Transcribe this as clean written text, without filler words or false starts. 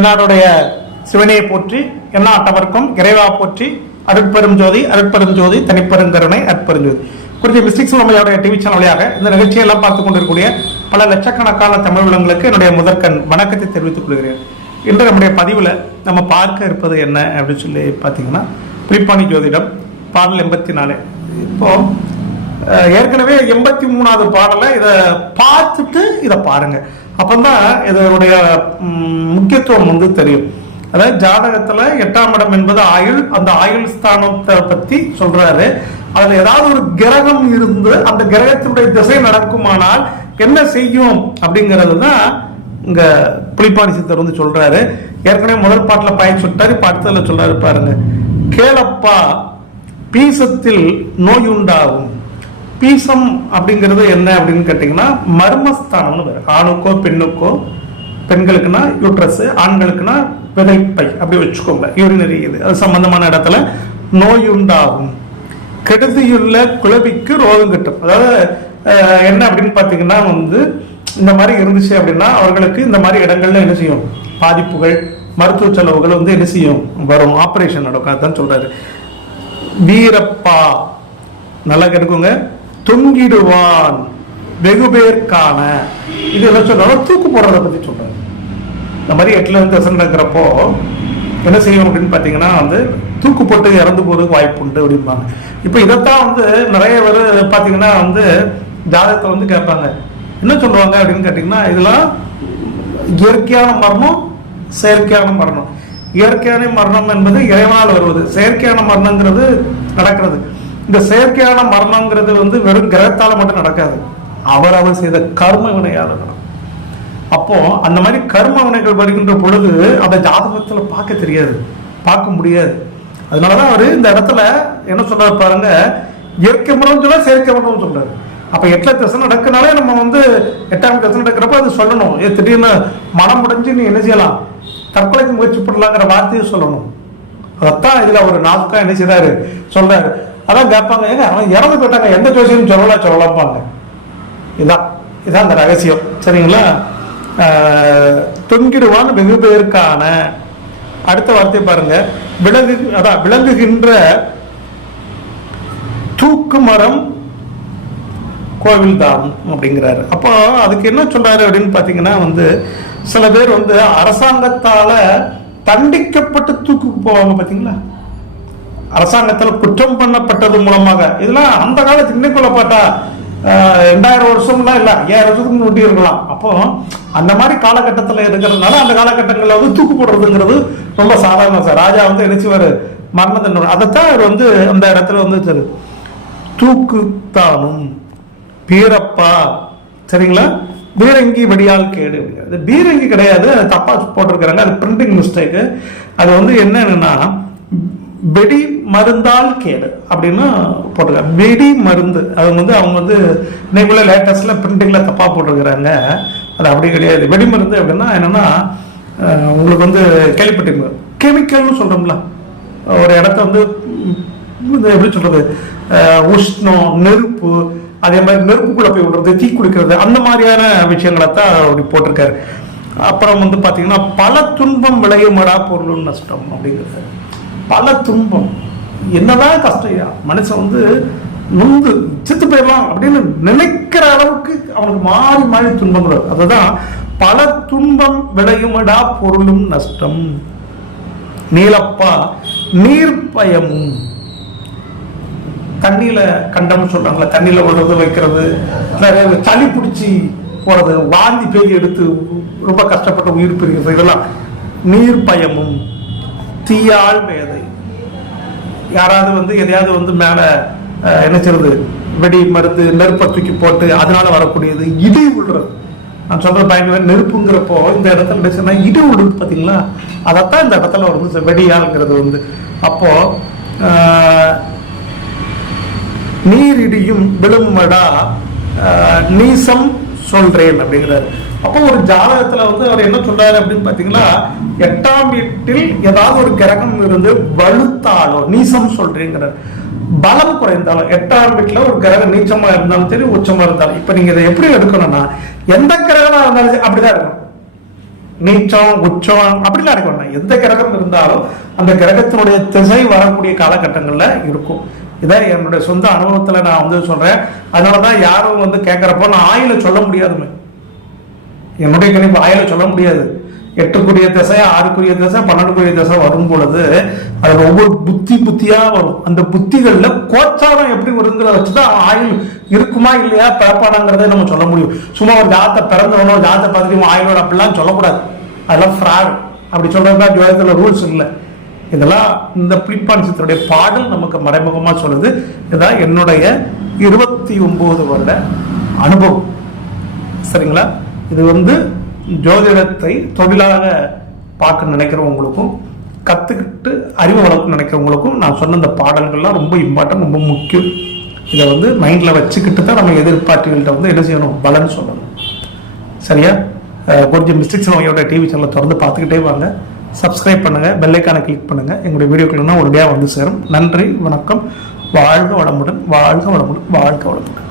தென்னாடுடைய சிவனையை போற்றி எந்நாட்டவர்க்கும் இறைவா போற்றி அருட்பெரும் ஜோதி அருட்பெரும் ஜோதி தனிப்பெருங்கருணை அற்பெருஞ்சோதி குறித்த மிஸ்டிக்ஸ் நம்மளுடைய டிவி சேனல் வழியாக இந்த நிகழ்ச்சியெல்லாம் பார்த்து கொண்டிருக்கக்கூடிய பல லட்சக்கணக்கான தமிழ் உள்ளங்களுக்கு என்னுடைய முதற்கண் வணக்கத்தை தெரிவித்துக் கொள்கிறேன். இன்று நம்முடைய பதிவில் நம்ம பார்க்க இருப்பது என்ன அப்படின்னு சொல்லி பார்த்தீங்கன்னா, புலிப்பாணி ஜோதிடம் பாடல் 84. இப்போ ஏற்கனவே 83வது பாடலை இதை பார்த்துட்டு இதை பாருங்க, அப்பந்தான் இதனுடைய முக்கியத்துவம் தெரியும். அதாவது ஜாதகத்துல 8ஆம் இடம் என்பது ஆயுள், அந்த ஆயுள் ஸ்தானத்தை பத்தி சொல்றாரு. அதுல ஏதாவது ஒரு கிரகம் இருந்து அந்த கிரகத்தினுடைய திசை நடக்குமானால் என்ன செய்யும் அப்படிங்கிறது தான் இங்க புலிப்பாணி சித்தர் சொல்றாரு. ஏற்கனவே முதல் பாட்டுல பயன் சொல்லிட்டாரு, இப்ப அடுத்ததுல சொல்றாரு பாருங்க. கேளப்பா பீசத்தில் நோயுண்டாகும். பீசம் அப்படிங்கிறது என்ன அப்படின்னு கேட்டீங்கன்னா மர்மஸ்தானம்னு பேரு. ஆணுக்கோ பெண்ணுக்கோ, பெண்களுக்குன்னா யூட்ரஸ், ஆண்களுக்குன்னா விதைப்பை, அப்படி வச்சுக்கோங்க. யூரினரி அது சம்பந்தமான இடத்துல நோயுண்டாகும். கெடுதியுள்ள குழவிக்கு ரோகம் கட்டும். அதாவது என்ன அப்படின்னு பாத்தீங்கன்னா இந்த மாதிரி இருந்துச்சு அப்படின்னா அவர்களுக்கு இந்த மாதிரி இடங்கள்ல என்ன செய்யும், பாதிப்புகள், மருத்துவ செலவுகள் என்ன செய்யும், வரும், ஆபரேஷன் நடக்கும். அதுதான் சொல்றாரு. வீரப்பா நல்லா கேட்டுக்கோங்க. தொங்கிடுவான் வெகு பேர்கான. இது என்ன சொல்றாரு, தூக்கு போடுறத பத்தி சொல்றாரு. இந்த மாதிரி 8ல இருந்து தசை நடக்கிறப்போ என்ன செய்யும் அப்படின்னு பாத்தீங்கன்னா தூக்கு போட்டு இறந்து போறதுக்கு வாய்ப்பு உண்டு அப்படிம்பாங்க. இப்ப இதைத்தான் நிறைய பேர் பாத்தீங்கன்னா ஜாதகத்தை கேட்பாங்க. என்ன சொல்லுவாங்க அப்படின்னு கேட்டீங்கன்னா, இதெல்லாம் இயற்கையான மரணம், செயற்கையான மரணம். இயற்கையான மரணம் என்பது இறைவனால் வருவது, செயற்கையான மரணங்கிறது நடக்கிறது. இந்த செயற்கையான மரணங்கிறது வெறும் கிரகத்தால மட்டும் நடக்காது, அவர் செய்த கர்ம வினையால் நடக்கும். அப்போ அந்த மாதிரி கர்ம வினைகள் வருகின்ற பொழுது அந்த ஜாதகத்துல பார்க்க தெரியாது, பார்க்க முடியாது. அதனாலதான் அவரு இந்த இடத்துல என்ன சொல்றாரு பாருங்க, இயற்கை மரணம் சொல்ல செயற்கை மரணம் சொல்றாரு. அப்ப 8ல தசை நடக்குனாலே நம்ம 8ஆம் தசை நடக்கிறப்ப அது சொல்லணும். திடீர்னு மனம் முடிஞ்சு நீ என்ன செய்யலாம், தற்கொலைக்கு முயற்சி பண்ணலாங்கிற வார்த்தையை சொல்லணும். அதைத்தான் இதுல ஒரு நாட்கா என்ன செய்யறாரு சொல்றாரு. அதான் கேட்பாங்க, ஏங்க அவன் இறந்து போயிட்டாங்க, எந்த ஜோசியம் சொல்லலாம்பாங்க. இதான் அந்த ரகசியம், சரிங்களா? தொங்கிடுவான் வெகு பேருக்கான. அடுத்த வார்த்தை பாருங்க, விளங்குகின்ற தூக்கு மரம் கோவில் தான் அப்படிங்கிறாரு. அப்போ அதுக்கு என்ன சொல்றாரு அப்படின்னு பாத்தீங்கன்னா, சில பேர் அரசாங்கத்தால தண்டிக்கப்பட்டு தூக்குக்கு போவாங்க பாத்தீங்களா, அரசாங்கத்தில் குற்றம் பண்ணப்பட்டது மூலமாக. இதெல்லாம் அந்த காலத்துக்கு இன்னைக்குள்ள பார்த்தா 2000 வருஷம்லாம் இல்ல, 5000 வருஷத்துக்கு முன்னாடி இருக்கலாம். அப்போ அந்த மாதிரி காலகட்டத்தில் இருக்கிறதுனால அந்த காலகட்டங்களில் தூக்கு போடுறதுங்கிறது ரொம்ப சாதாரண. சார் ராஜா நினைச்சுவாரு மரண தண்டனை. அதைத்தான் அவர் அந்த இடத்துல தூக்குத்தானும் பீரப்பா, சரிங்களா? பீரங்கி வடியால் கேடு. அது பீரங்கி கிடையாது, அது தப்பா போட்டிருக்கிறாங்க, அது பிரிண்டிங் மிஸ்டேக். அது என்னன்னா வெடி மருந்தால் கேடு அப்படின்னு போட்டிருக்காங்க. வெடி மருந்து அது அவங்க இன்னைக்குள்ள லேட்டஸ்ட்ல பிரிண்டிங்ல தப்பா போட்டிருக்கிறாங்க. அது அப்படி கிடையாது. வெடி மருந்து அப்படின்னா என்னன்னா, உங்களுக்கு கேள்விப்பட்டிருங்க, கெமிக்கல்னு சொல்றோம்ல, ஒரு இடத்த எப்படி சொல்றது, உஷ்ணம், நெருப்பு, அதே மாதிரி நெருப்புக்குள்ள போய் விடுறது, தீ குளிக்கிறது, அந்த மாதிரியான விஷயங்களை தான் அப்படி போட்டிருக்காரு. அப்புறம் பாத்தீங்கன்னா, பல துன்பம் விளையுமடா பொருள் நஷ்டம் அப்படிங்கிறது. பல துன்பம், என்னதான் கஷ்டம், மனுஷன் நொந்து செத்து போயிடலாம் அப்படின்னு நினைக்கிற அளவுக்கு அவனுக்கு மாறி மாறி துன்பங்கள். அதுதான் பல துன்பம் விளையுமடா பொருளும் நஷ்டம். நீலப்பா நீர் பயமும். தண்ணியில கண்டம் சொல்றாங்களா, தண்ணியில விடுறது, வைக்கிறது, சளி பிடிச்சி போறது, வாந்தி பேய் எடுத்து ரொம்ப கஷ்டப்பட்ட உயிர் பிரிக்கிறது, இதெல்லாம் நீர் பயமும். தீயால் வேதை. யாராவது எதையாவது மேல என்ன செய்யறது, வெடி மருந்து, நெருப்பை தூக்கி போட்டு அதனால வரக்கூடியது, இடி விடுறது. நான் சொல்ற பயன் நெருப்புங்கிறப்போ இந்த இடத்துல இடி விடுறது பாத்தீங்களா, அதைத்தான் இந்த இடத்துல வெடியாள்ங்கிறது. அப்போ நீர் இடியும் விழுமடா நீசம் சொல்றேன் அப்படிங்கிறாரு. அப்போ ஒரு ஜாதகத்துல அவர் என்ன சொல்றாரு அப்படின்னு பாத்தீங்கன்னா, 8ஆம் வீட்டில் ஏதாவது ஒரு கிரகம் இருந்து வலுத்தாலோ, நீசம் சொல்றேங்கிறார், பலம் குறைந்தாலும், 8ஆம் வீட்டுல ஒரு கிரகம் நீச்சமா இருந்தாலும் சரி, உச்சமா இருந்தாலும், இப்ப நீங்க இதை எப்படி எடுக்கணும்னா, எந்த கிரகமா இருந்தாலும் அப்படிதான் இருக்கணும். நீச்சம் உச்சம் அப்படிலாம் இருக்க வேண்டாம். எந்த கிரகம் இருந்தாலும் அந்த கிரகத்தினுடைய திசை வரக்கூடிய காலகட்டங்கள்ல இருக்கும். இதான் என்னுடைய சொந்த அனுபவத்துல நான் வந்து சொல்றேன். அதனாலதான் யாரும் வந்து கேட்கறப்போ நான் ஆயில சொல்ல முடியாதுமே, என்னுடைய கணிப்பு ஆயில சொல்ல முடியாது. 8க்குரிய திசை, 6க்குரிய திசை, 12க்குரிய திசை வரும் பொழுது அதுல ஒவ்வொரு புத்தியா வரும். அந்த புத்திகள்ல கோச்சாரம் எப்படி வருங்கிறத வச்சுதான் ஆயுள் இருக்குமா இல்லையா பிறப்பாடாங்கிறத நம்ம சொல்ல முடியும். சும்மா ஒரு ஜாத்தை பிறந்தவனோ ஜாத்தை பார்த்துட்டு ஆயுளோட அப்படிலாம் சொல்லக்கூடாது. அதெல்லாம் ஃப்ராட். அப்படி சொல்றதுதான் ஜோதிடத்துல ரூல்ஸ் இல்லை. இதெல்லாம் இந்த பிலிப்பான்சத்தினுடைய பாடல் நமக்கு மறைமுகமா சொல்லுது. இதான் என்னுடைய 29 வருட அனுபவம். சரிங்களா? இது வந்து ஜோதிடத்தை தொழிலாக பார்க்க நினைக்கிறவங்களுக்கும் கற்றுக்கிட்டு அறிவு வளர்க்க நினைக்கிறவங்களுக்கும் நான் சொன்ன இந்த பாடல்கள்லாம் ரொம்ப இம்பார்ட்டன்ட், ரொம்ப முக்கியம். இதை வந்து மைண்டில் வச்சுக்கிட்டு தான் நம்ம எதிர்பார்ட்டிகள்கிட்ட வந்து என்ன செய்யணும், பலன் சொல்லணும். சரியா? கொஞ்சம் மிஸ்டேக்ஸ் நோயோட டிவி சேனலை தொடர்ந்து பார்த்துக்கிட்டே வாங்க. சப்ஸ்கிரைப் பண்ணுங்கள், பெல்லைக்கான கிளிக் பண்ணுங்கள். எங்களுடைய வீடியோக்கள்லாம் உடனடியாக வந்து சேரும். நன்றி, வணக்கம். வாழ்க வளமுடன், வாழ்க வளமுடன், வாழ்க வளமுடன்.